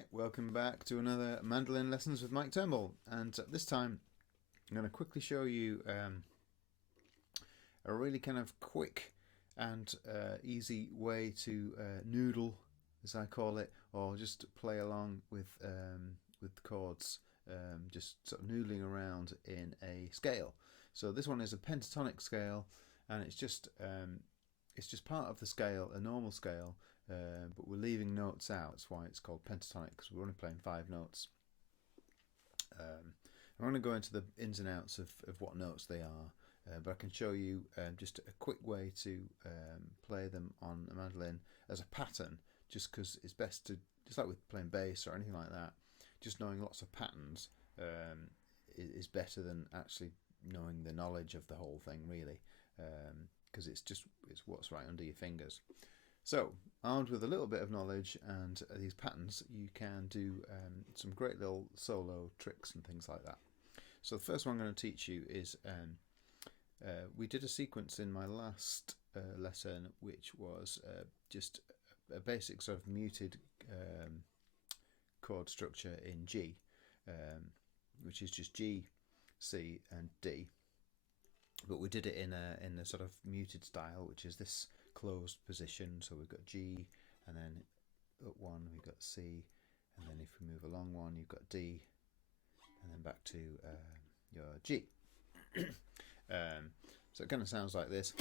Hi, welcome back to another Mandolin Lessons with Mike Turnbull, and this time I'm going to quickly show you a really kind of quick and easy way to noodle, as I call it, or just play along with chords, just sort of noodling around in a scale. So this one is a pentatonic scale, and it's just part of the scale, a normal scale. But we're leaving notes out. That's why it's called pentatonic, because we're only playing 5 notes. I'm going to go into the ins and outs of what notes they are, but I can show you just a quick way to play them on a mandolin as a pattern, just because it's best to, just like with playing bass or anything like that, just knowing lots of patterns is better than actually knowing the knowledge of the whole thing, really, because it's what's right under your fingers. So, armed with a little bit of knowledge and these patterns, you can do some great little solo tricks and things like that. So the first one I'm going to teach you is, we did a sequence in my last lesson, which was just a basic sort of muted chord structure in G, which is just G, C and D. But we did it in a sort of muted style, which is this closed position. So we've got G, and then up one we've got C, and then if we move along one you've got D, and then back to your G. So it kind of sounds like this.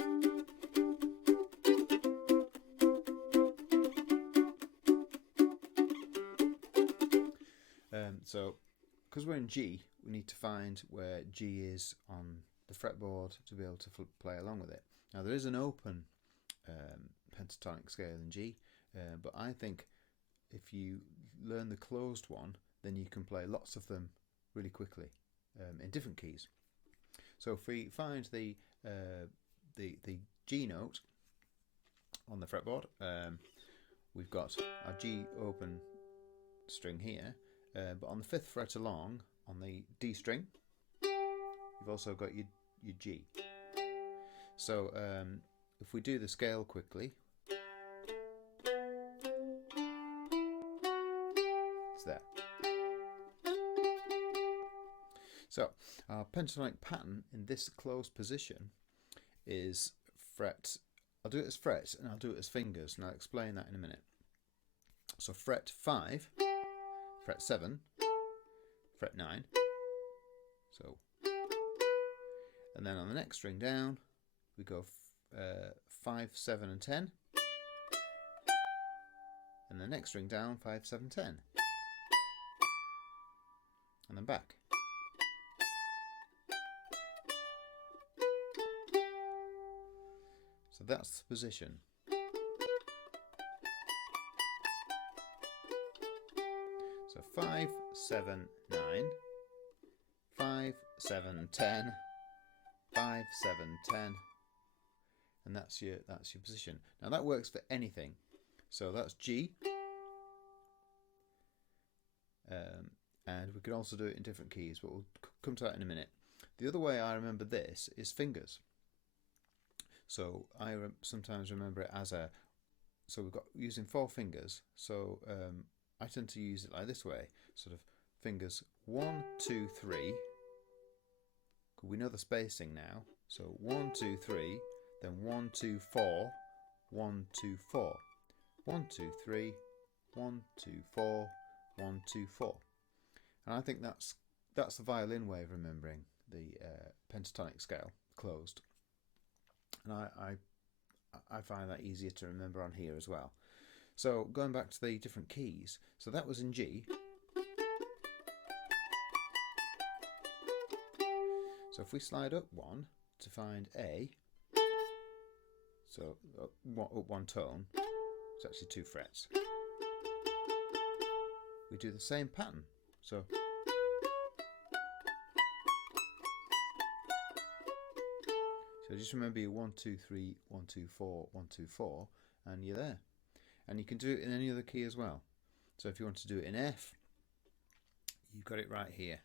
So because we're in G, we need to find where G is on the fretboard to be able to play along with it. Now there is an open pentatonic scale in G, but I think if you learn the closed one, then you can play lots of them really quickly in different keys. So if we find the G note on the fretboard, we've got our G open string here, but on the 5th fret along on the D string, you've also got your G. So if we do the scale quickly, it's there. So our pentatonic pattern in this closed position is fret. I'll do it as frets and I'll do it as fingers, and I'll explain that in a minute. So fret 5, fret 7, fret 9. So, and then on the next string down we go 5, 7 and 10, and the next string down 5, 7, 10, and then back. So that's the position. So 5, 7, 9, 5, 7, 10, 5, 7, 10, and that's your position. Now that works for anything. So that's G, and we can also do it in different keys, but we'll come to that in a minute. The other way I remember this is fingers. So I sometimes remember it as so we've got using 4 fingers. So I tend to use it like this way, sort of fingers 1, 2, 3. We know the spacing now. So 1, 2, 3, then 1, 2, 4, 1, 2, 4, 1, 2, 3, 1, 2, 4, 1, 2, 4. And I think that's the violin way of remembering the pentatonic scale closed. And I find that easier to remember on here as well. So going back to the different keys, so that was in G. So if we slide up one to find A, so up one tone, it's actually 2 frets. We do the same pattern. So just remember your 1, 2, 3, 1, 2, 4, 1, 2, 4, and you're there. And you can do it in any other key as well. So if you want to do it in F, you've got it right here.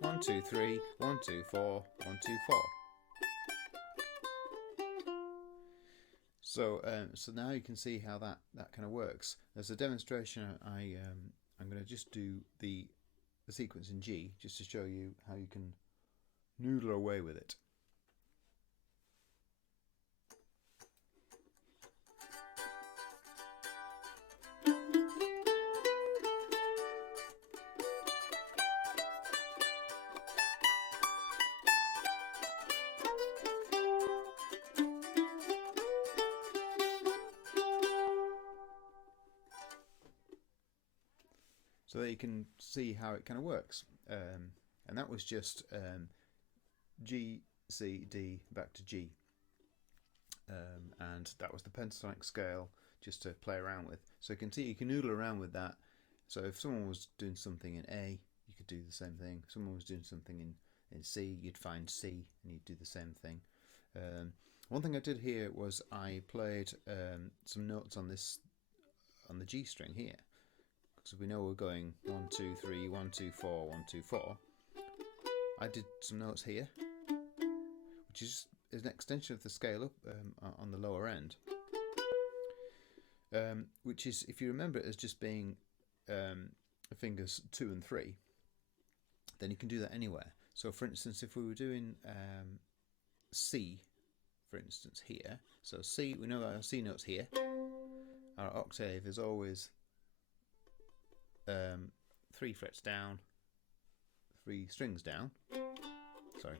1, 2, 3, 1, 2, 4, 1, 2, 4. So now you can see how that kind of works. As a demonstration, I'm going to just do the sequence in G just to show you how you can noodle away with it. So that you can see how it kind of works. And that was just G, C, D, back to G. And that was the pentatonic scale just to play around with. So you can see you can noodle around with that. So if someone was doing something in A, you could do the same thing. If someone was doing something in C, you'd find C and you'd do the same thing. One thing I did here was I played some notes on the G string here. So we know we're going 1, 2, 3, 1, 2, 4, 1, 2, 4. I did some notes here, which is an extension of the scale up on the lower end, which is, if you remember it as just being fingers 2 and 3, then you can do that anywhere. So for instance, if we were doing C, for instance, here, so C, we know our C note's here, our octave is always 3 frets down, 3 strings down. Sorry.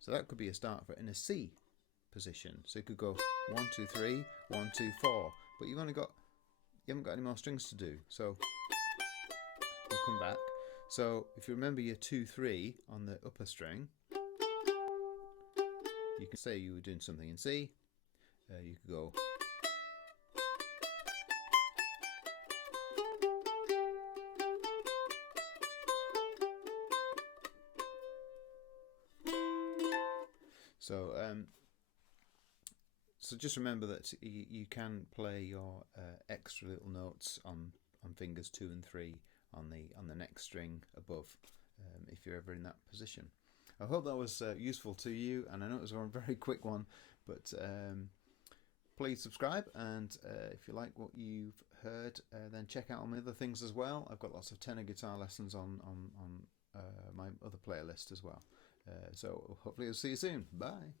So that could be a start for in a C position. So you could go 1, 2, 3, 1, 2, 4, but you haven't got any more strings to do. So we'll come back. So if you remember your 2, 3 on the upper string, you can say you were doing something in C. You could go. So just remember that you can play your extra little notes on fingers 2 and 3 on the next string above if you're ever in that position. I hope that was useful to you, and I know it was a very quick one, but please subscribe, and if you like what you've heard, then check out all my other things as well. I've got lots of tenor guitar lessons on my other playlist as well. So hopefully I'll see you soon. Bye.